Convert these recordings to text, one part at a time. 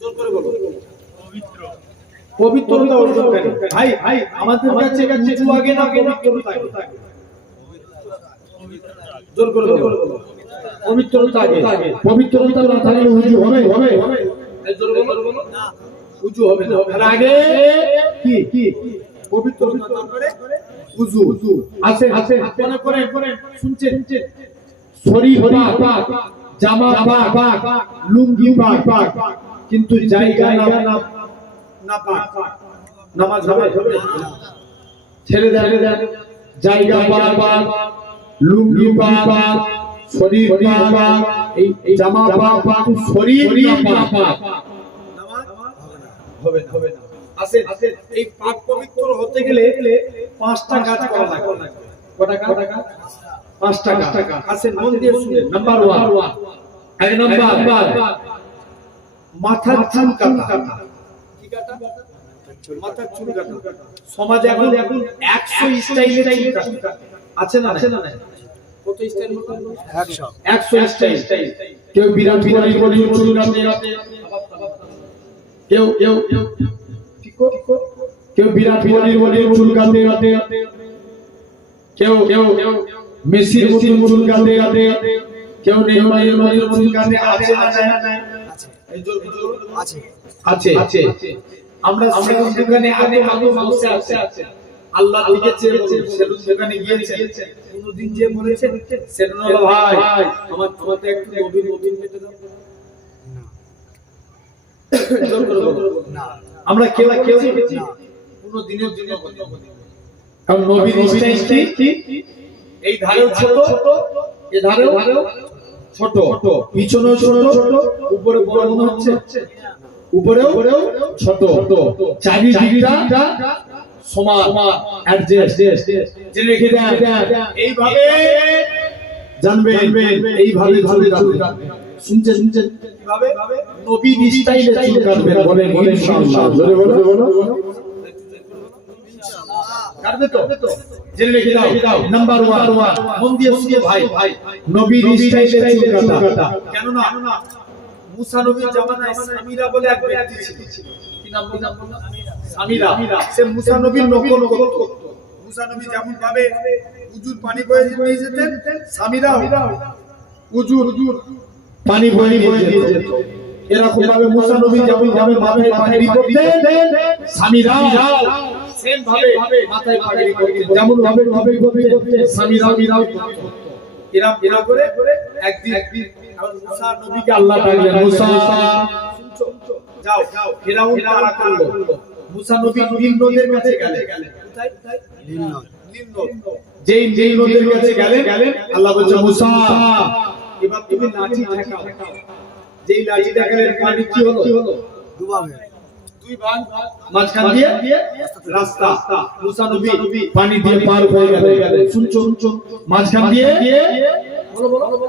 করে পবিত্রতা অর্জনকারী ভাই ভাই আমাদের কাছে উঁচু আগে না পবিত্রতা জোর করে বলো। পবিত্রতা আগে। পবিত্রতা না থাকলে উঁচু হবে। হবে। জোর করে বলো। উঁচু হবে না। আগে কি কি? পবিত্রতা তারপরে? উজু উজু আছে আছে। মনে করে করে শুনছেন? শুনছেন। শরীর পাক। জামা পাক। লুঙ্গি পাক। কিন্তু জায়গা না না পাক। নামাজ হবে? দেন। জায়গা পাক লুঙ্গি পাক শরীর পাক এই জামা পাক শরীর পাক। হবে না। হবে না। আসে এই পাক পবিত্র হতে গেলে পাঁচটা কাজ করা লাগবে। কটা কাজ? পাঁচটা কাজ। আসেন মন দিয়ে শুনেন। নাম্বার। ওয়ান এক নাম্বার। মাথার চুল কাটা কি মাথার চুল কাটা সমাজে এখন এখন 100 স্টাইলে চুল কাটা আছে না আছে না কত স্টাইল মতো 100 100 স্টাইল। কেউ বিরাট বিরাট কোহলি চুল কাটে কেউ কেউ কেউ বিরাট কোহলি কোহলি চুল কাটে কেউ কেউ মেসির চুল কাটে কেউ নেইমারের মতন চুল কাটে আছে আছে আছে। আছে। আছে। আমরা সেলুন দোকানে আগে আগে বসে আছে। আল্লাহ দিকে সেলুন দোকানে গিয়েছে কোনদিন যে বলেছে সেলুন ভাই। আমার তোমাতে একটু নবীন নবীন কেটে দাও। জোর করে বলো। আমরা কেউ কেউ কোন দিনের জন্য কারণ নবীর এই ধারেও ছোট এ ধারেও ছোট পিছনে ছোট উপরে বড় মনে হচ্ছে? উপরেও ছোট। চারিদিকটা সমান অ্যাডজাস্ট রেখে দেন। এইভাবে জানবেন এইভাবে কাটবে শুনছে শুনছে কীভাবে নবীন স্টাইলে চুল বলেন ইনশাআল্লাহ। জোরে বলো বলো। কাটবে তো? জেনে রেখে দাও। নাম্বার ওয়ান মন দিয়ে শুনে ভাই। ভাই। নবীর স্টাইলে চুল কাটা কেন মুসা নবীর জামানায় সামিরা বলে এক ব্যক্তি ছিল। কি নাম বললাম? সামিরা। সে মুসা নবীর নকল করত। মুসা নবী যেমন ভাবে উজুর পানি বয়ে নিয়ে যেতেন সামিরা উজুর উজুর পানি বয়ে বয়ে যেত। এরকম ভাবে মুসা নবী যেমন ভাবে সেম ভাবে মাথায় পাগড়ি করতেন যেমন ভাবে ভাবে করতেন স্বামীরা এরম এরম করে একদিন একদিন মুসা নবীকে আল্লাহ ডাকলেন মুসা যাও যাও ফেরাউন তারা করল। মুসা নবী নীল নদের কাছে গেলেন। কোথায়? নীল নদ যেই যেই নদীর কাছে গেলেন আল্লাহ বলছে মুসা এবার তুমি লাঠি ঠেকাও। যেই লাঠি দেখালেন পানি কি হলো? দুই ভাগ মাঝখান দিয়ে রাস্তা। মুসা নবী পানি দিয়ে পার হয়ে গেল শুনছো শুনছো? মাঝখান দিয়ে? বলো বলো। বলো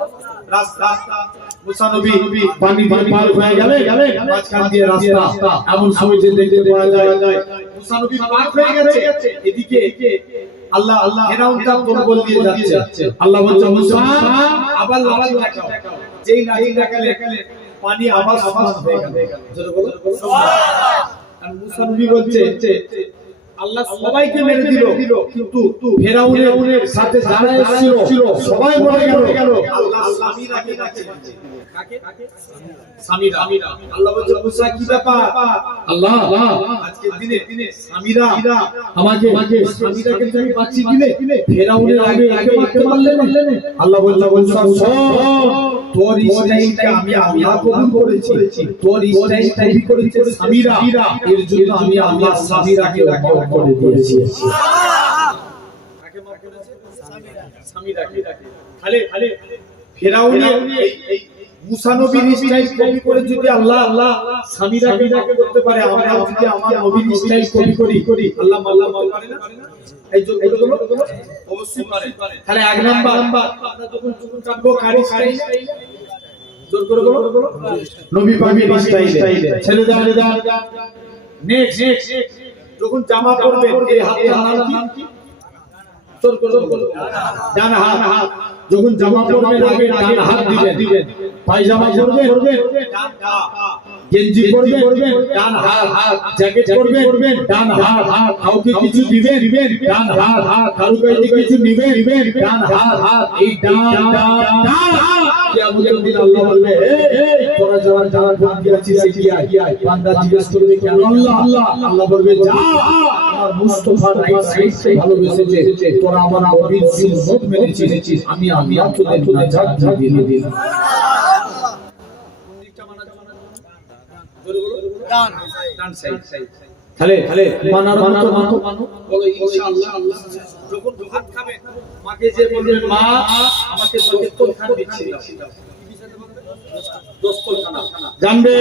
রাস্তা। মুসা নবী পানি দিয়ে পার হয়ে গেলে মাঝখান দিয়ে রাস্তা। এমন সময় যে দেখতে পাওয়া যায় মুসা নবী পার হয়ে গেছে। এদিকে আল্লাহ আল্লাহ ফেরাউন তার দুর্বল দিয়ে যাচ্ছে। আল্লাহ বলছে মুসা আবার লাঠি দেখাও। যেই লাঠি দেখালে পানি আবার হয়ে বলছে আল্লাহ সবাইকে মেরে দিল কিন্তু ফেরাউনের সাথে যারা এসেছিল সবাই মরে গেল। আল্লাহ সামিরাকে ডাকছে কাকে? আল্লাহ বলছে মুসা কি ব্যাপার? আল্লাহ। আল্লাহ দিনে দিনে সামিরা আমাকে আমাকে সামিরাকে তুমি বাঁচি দিলে ফেরাউনের আগে আগে মারতে পারলে আল্লাহ বলছে বলছে তোর স্টাইলটা আমি আল্লাহ কবুল করেছি। তোর স্টাইল তৈরি করেছে সামিরা। এর জন্য আমি আল্লাহ সামিরাকে মাফ করে দিয়েছি। ফেরাউনের এই এই স্টাইল কপি করে যদি আল্লাহ আল্লাহ সামিরাকে মাফ করতে পারে আমরা যদি আমার নবীর স্টাইল কপি করি করি আল্লাহ আল্লাহ মাফ না? এই যে এগুলো অবশ্যই পারে। তাহলে এক নাম্বার আমরা যখন চুল কাটবো কারি স্টাইল জোর করে বলো। নবী পাকের স্টাইলে ছেলে দাঁড়ে দাঁড়ে নেক্সট নেক্সট। যখন জামা পরবে এই হাতে নাম কি? জোর করে বলো। ডান হাত। হাত। যখন জামা পরবেন আগে ডান হাত দিবেন। পায়জামা পরবেন গেঞ্জি পরবেন ডান হাত হাত জ্যাকেট পরবেন ডান হাত হাত কাউকে কিছু দিবেন দিবেন ডান হাত হাত কারও কাছে কিছু দিবেন দিবেন ডান হাত হাত এই ডান ডান ডান হাত কিয়ামতের দিন আল্লাহ বলবে এই তোরা যারা যারা দিয়ে আছিস সে কি আয় বান্দা জিজ্ঞেস করবে কেন আল্লাহ আল্লাহ বলবে যা আমার মুস্তাফা রাইট সাইড ভালোবেসেছে তোরা আমার নবীর সুন্নাত মেনেছিস আমি আমি তোদের নাজাত দিয়ে দিলাম তাহলে তাহলে মানার মানার মানো বলো ইনশাআল্লাহ যখন ভাত খাবেন মাকে যে বলবেন মা আমাকে দস্তরখানা বিছিয়ে দাও দস্তরখানা জানবে।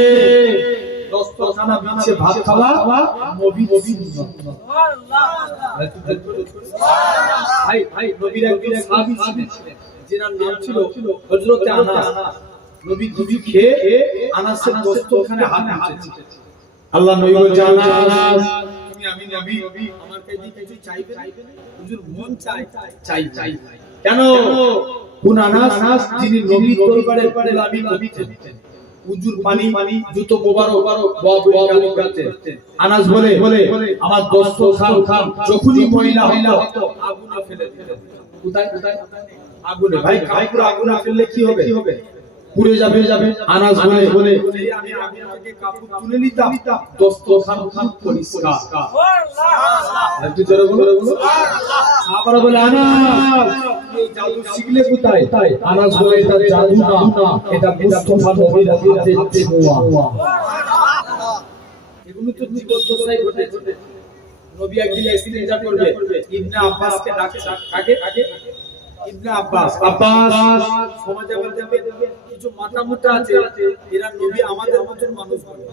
দস্তরখানা বিছিয়ে ভাত খাওয়া নবী নবী সুবহানাল্লাহ সুবহানাল্লাহ। ভাই ভাই নবীর একজন সাহাবী ছিলেন। যেনার নাম ছিল হযরতে আনাস। নবী কিছু খেয়ে আনাসের দস্তরখানে হাত দিয়েছে আল্লাহ নবী বলছে আনাস তুমি আমি নবী আমার কাছে কিছু চাইবে হুজুর মন চাই চাই চাই কেন? কোন আনাস যিনি নবীর দরবারে গোলামি করতেন। হুজুর পানি পানি জুতো মোবারক বাবু বাবু করতেন আনাস বলে বলে আমার দোস্ত যখনই মহিলা হইলা আগুনে ফেলে দিতেন। কোথায় কোথায়? আগুনে। ভাই আগুনে ফেললে কি হবে কি হবে? পুড়ে যাবে যাবে আনাস বলে বলে আমি থেকে কাপড় তুলে নিতাম খান পরিষ্কার। একটু জোরে বলো আবার বলে আনাস এই জাদু শিখলে কোথায়? তাই আনাস বলে এটা জাদু না। এটা মুস্তাফা নবীর হাতে ছোঁয়া এগুলো তো জীবন দশায় ঘটেছে। নবী একদিন অ্যাক্সিডেন্ট করবে ইবনে আব্বাসকে ডাকে কাকে কাকে? ইবনে আব্বাস। আব্বাস সমাজে আবার কিছু মাথা মোটা আছে। এরা নবী আমাদের মতন মানুষ বলে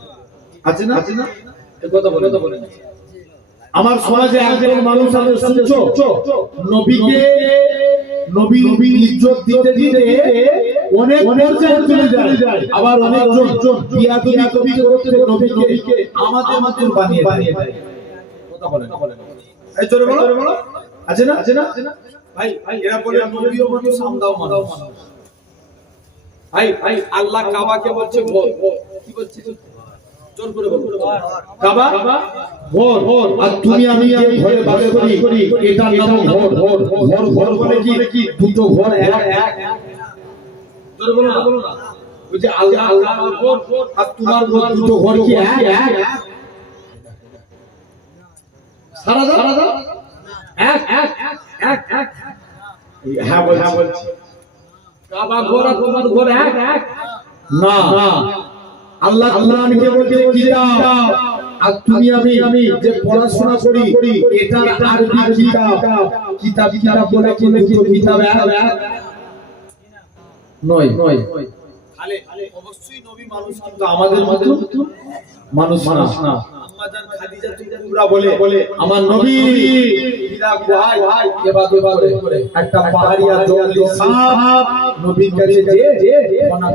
আছে না? আছে না? কথা বলে কথা বলে আমার সমাজে একজন মানুষ আছে শুনছো নবীকে নবী নবী ইজ্জত দিতে দিতে অনেক পর্যায়ে চলে যায়। আবার অনেক জন জন বিয়াদবি কবি করতে নবীকে আমাদের মতন বানিয়ে বানিয়ে দেয়। কথা বলে। এই জোরে বলো। আছে না? আছে না? ভাই ভাই এরা বলে নবীও মানুষ আমরাও মানুষ। ভাই ভাই আল্লাহ কাবাকে বলছে ঘর কি বলছে? জোর করে বলো কাবা? ঘর ঘর আর তুমি আমি ঘরে বাস করি। এটার নাম ঘর ঘর ঘর ঘর বলে কি? দুটো ঘর এক এক। জোরে বলো না বলছে আল্লাহ আল্লাহ ঘর আর তোমার ঘর দুটো ঘর কি এক? এক? সারা দাও। এক এক এক। হ্যাঁ বলছি। হ্যাঁ বলছি কাবা ঘর আর তোমার ঘর এক এক না। না আল্লাহ কোরআনকে বলছে কিতাব আর তুমি আমি আমি যে পড়াশোনা করি এটা আরবি কিতাব কিতাব কিতাব বলে কি দুটো কিতাব এক? এক নয়। নয় অবশ্যই নবী মানুষ কিন্তু কিন্তু আমাদের মতো মানুষ মানুষ না। বলে বলে, আমার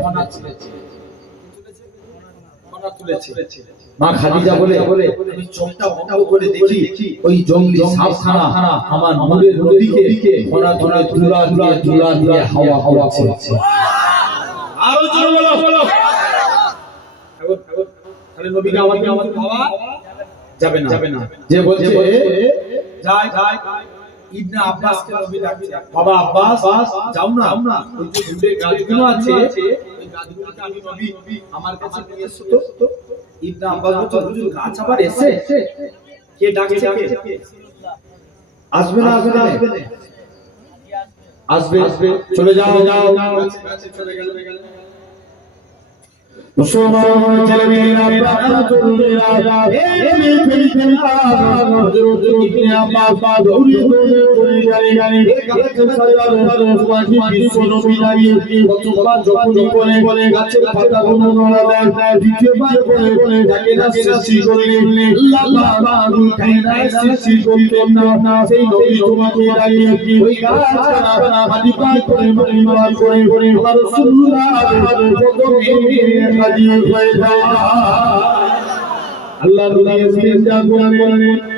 কণা মা খাদিজা বলে বলে ওই জঙ্গলি আমার নূরের নদীকে দুলা দুলা দুলা দিয়ে হাওয়া হাওয়া করছে। আরও জোরে বলো। এখন তাহলে নবীকে আমাকে আমাদের খাওয়া যাবে না। যাবে না। যে বলছে যাই যাই। ইবনে আব্বাসকে নবী ডাকছে। বাবা আব্বাস যাও না। না। ওই যে দূরে গাছগুলো আছে ওই গাছগুলোকে আমি নবী আমার কাছে নিয়ে এসো তো। ইবনে আব্বাস বলছে হুজুর গাছ আবার এসে কে ডাকছে কে? আসবে না আসবে না। আসবে আসবে চলে যাও। যাও। চলে গেল। গেল মুসলমান ছেলেমেয়েরা প্রাণাতুল্লেরা এমনি ফিরিতেনা হযরত ইবনে আব্বাস দৌড়ে দৌড়ে চলে গেলেন গাছে সাজার সুবাসী বিশ্ব নবী দাঁড়িয়ে প্রথমবার যখন বলে বলে গাছের পাতাগুলো নড়ালেন দ্বিতীয়বার বলে বলে যাকে না সৃষ্টি করলেন আল্লাহ বাবু সৃষ্টি করতেন না সেই নবী তোমাকে দাঁড়িয়ে ওই গাছ কানা মাটি করে পরিবার করে রাসূলুল্লাহ হয়ে আল্লাহ নবী চিন্তা করলেন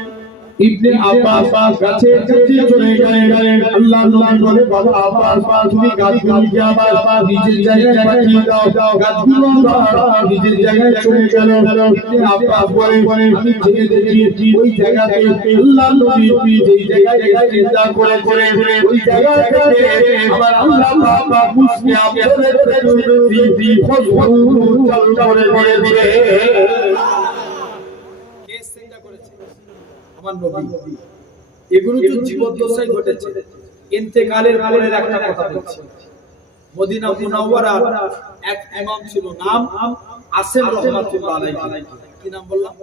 ইবনে আব্বাস গাছে কাছে চলে গেলেন। আল্লাহ নবী বলে বাবা আব্বাস তুমি গাছগুলোকে আবার নিজের জায়গায় পাঠিয়ে দাও আবার নিজের জায়গায় চলে গেল ইবনে আব্বাস বলে বলে আমি জেনে দেখি ওই জায়গাতে আল্লাহ নবী যেই জায়গায় চিন্তা করে করে ওই জায়গাতে আবার আল্লাহ বাবা মুসকে আমাদের খুশবু চালু করে করে দিয়ে কে চিন্তা করেছে আমার নবী। এগুলো তো জীবদ্দশায় ঘটেছে। ইন্তেকালের পরের একটা কথা বলছি। মদিনা মুনাওয়ারার এক ইমাম ছিল নাম আসেম রহমাতুল্লাহ আলাইহি। কি নাম বললাম?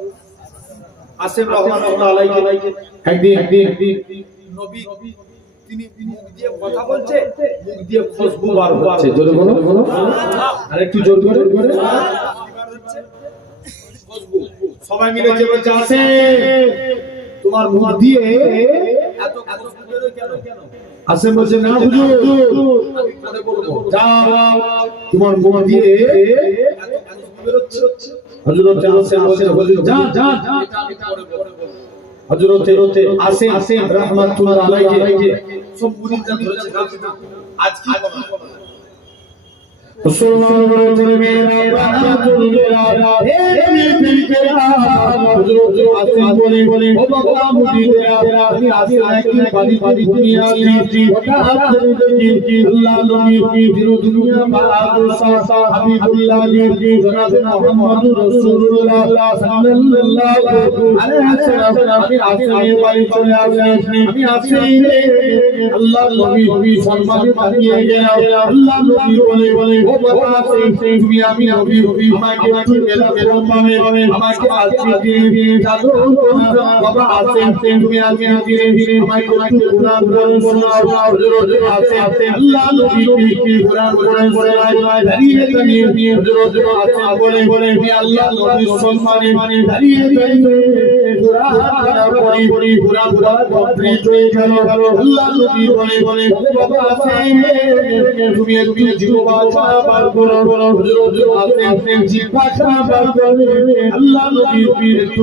আসেম রহমাতুল্লাহ আলাইহি। একদিন একদিন। নবী তিনি মুখ দিয়ে কথা বলছে মুখ দিয়ে খুশবু বার হচ্ছে। জোরে বলো। বলো আর একটু জোর করে। করে সবাই মিলে যে বলছে আসে তোমার মুখ দিয়ে এত কেন? বলছে না হুজুর যাও তোমার মুখ দিয়ে হযরত আসে বলছে হুজুর যা যা হযরতে আসে আসে রাহমাতুল্লাহ আলাইহি। সব মুরিদরা ধরেছে গাছটা কি বলা মুসলমান বলেছেন মেরা বানাতুল মেরা হে পীর কেরা হযরত বলে বলে ও বাবা মুরিদেরা আমি আসে নাকি বাড়ি বাড়ি দুনিয়া দিয়েছি ওটা আপনাদের দেখি আল্লাহ নবী দিন দুনিয়া বাহাদুর শাহ হাবিবুল্লাহ জি জনাবে মুহাম্মদুর রাসূলুল্লাহ সাল্লাল্লাহু আলাইহি ওয়াসাল্লাম আমি আসে বাড়ি চলে আসি আমি আসে আল্লাহ নবী সম্মানে বানিয়ে গেলাম আল্লাহ নবী বলে বলে ও বাবা তুমি আমি নবী নবী আমাকে একটু গেলা বেরো পাবে আমাকে আজকে দিয়ে দিয়ে বাবা আসে তুমি আমি ধীরে ধীরে আমাকে কোরআন বলে শোনাও হুজুর হুজুর আসে আসে আল্লাহ নবী কি কোরআন বলে শোনায় দাঁড়িয়ে দাঁড়িয়ে দিয়ে হুজুর হুজুর আসে বলে বলে আল্লাহ নবী সম্মানে মানে দাঁড়িয়ে দাঁড়িয়ে কোরআন পড়ি পড়ি কোরআন পড়ি হয়ে গেল আল্লাহ নবী বলে বলে বাবা আসে তুমি একটু জিহ্বা বার আসে আসে জিহ্বা বার করো আল্লাহ নবী একটু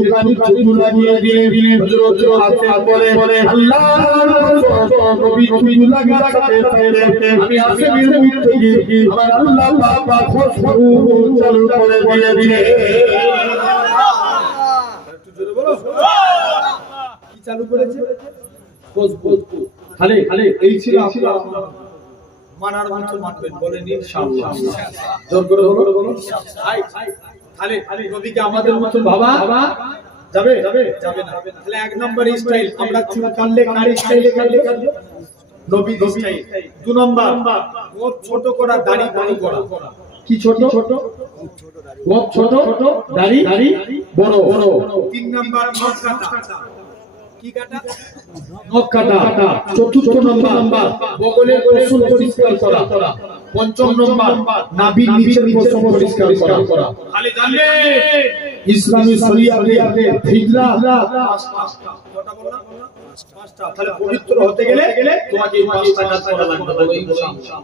চুল লাগিয়ে দিয়ে দিলেন হুজুর হুজুর বলে বলে আল্লাহ নবী নবী লাগাতে চাইলে আমি আসে বিরুদ্ধে থেকে আমার আল্লাহ বাবা খুশবু চালু করে দিয়ে দিলে একটু জোরে বলো কি চালু করেছে খুশবু খালি খালি এই ছিল আপনার মানার মতো মানবেন বলেন ইনশাআল্লাহ। জোর করে বলো বলো তাহলে নবীকে আমাদের মতো ভাবা? যাবে যাবে? যাবে না। তাহলে এক নম্বর স্টাইল আমরা চুল কাটলে কার স্টাইলে। কাটলে কাটবো নবী স্টাইল। দু নম্বর মুখ ছোট করা দাড়ি বড় করা। কি ছোট? ছোট? মুখ ছোট দাড়ি দাড়ি বড়। বড় তিন নম্বর নখ কাটা কি কাটা? নখ কাটা চতুর্থ নম্বর বগলের পশম পরিষ্কার করা পঞ্চম নম্বর নাভির নিচের পশম পরিষ্কার করা খালি জানলে ইসলামী শরিয়াতে ফিতরা। কটা বললাম? পাঁচটা। তাহলে পবিত্র হতে গেলে তোমাকে এই পাঁচটা কাজ করা লাগবে বলো ইনশাআল্লাহ।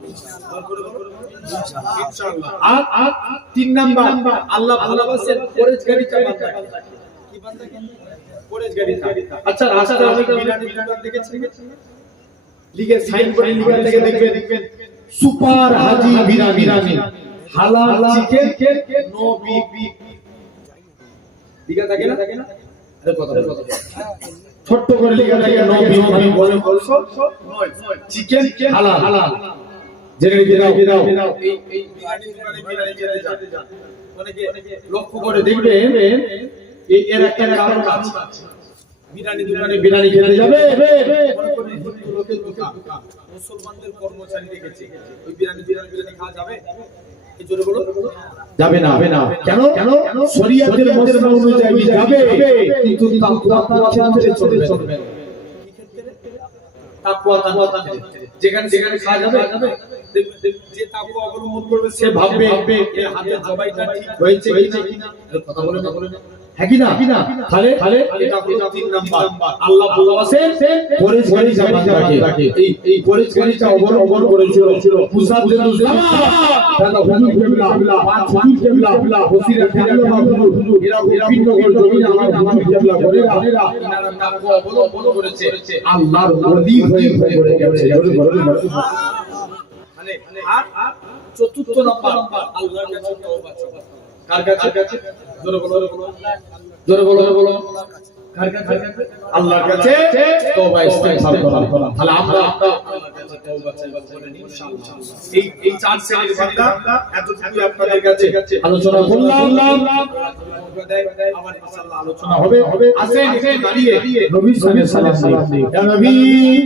আর আর তিন নাম্বার আল্লাহ ভালোবাসেন কি বান্দা আচ্ছা রাস্তা লিখে সাইন করে লিখে থেকে দেখবেন দেখবেন সুপার হাজি বিরানি হালাল চিকেন নো বিপ লিখে থাকে না থাকে না আরে কথা ছোট্ট করে লেখা থাকে নো বিপি বলে বলছো চিকেন হালাল হালাল জেনে নিতে দাও দাও এই এই বিরিয়ানি দোকানে বিরিয়ানি খেতে যান অনেকে লক্ষ্য করে দেখবেন এর একটা কারণ আছে। বিরিয়ানি দোকানে বিরিয়ানি খেতে যাবে। করেন হিন্দু লোকের দোকান। মুসলমানদের কর্মচারী রেখেছে। ওই বিরিয়ানি বিরিয়ানি বিরিয়ানি খাওয়া যাবে? এই জোরে বলো যাবে না না। কেন? কেন? শরীয়তের মশলা অনুযায়ী যাবে। কিন্তু তাকওয়া ক্ষেত্রে চলবে তাকওয়া তাকওয়া যেখানে যেখানে খাওয়া যাবে। যে তাবু অবলম্বন করবে সে ভাববে এর হাতে জবাইটা ঠিক হয়েছে কিনা। কথা বলে না বলে না। হ্যাঁ কি না তাহলে তাহলে এটা হলো তিন নাম্বার আল্লাহ ভালোবাসেন পরেশগারি জামানটাকে এই এই পরেশগারিটা অবলম্বন করেছিল মুসাদ বিন দাদা হুজুর কেবলা পাঁচ হুজুর কেবলা হসিরা কেবলা হুজুর এরা বিভিন্ন করে জমি আমার হুজুর কেবলা করে ইনারা তাবু অবলম্বন করেছে আল্লাহর ওলি হয়ে পড়ে গেছে জোরে বলে মানে আর চতুর্থ নাম্বার আল্লাহর কাছে তওবা চাওয়া। কার কাছে? জোরে বলো জোরে বলো। বলো কার কাছে? আল্লাহর কাছে। তওবা ইস্তেগফার করা। তাহলে আমরা আল্লাহর কাছে তওবা চাইবা বলেন ইনশাআল্লাহ এই এই চার শ্রেণির বান্দা এতটুকু আপনাদের কাছে। আলোচনা করলাম। আবার ইনশাআল্লাহ আলোচনা হবে। আসেন দাঁড়িয়ে নবী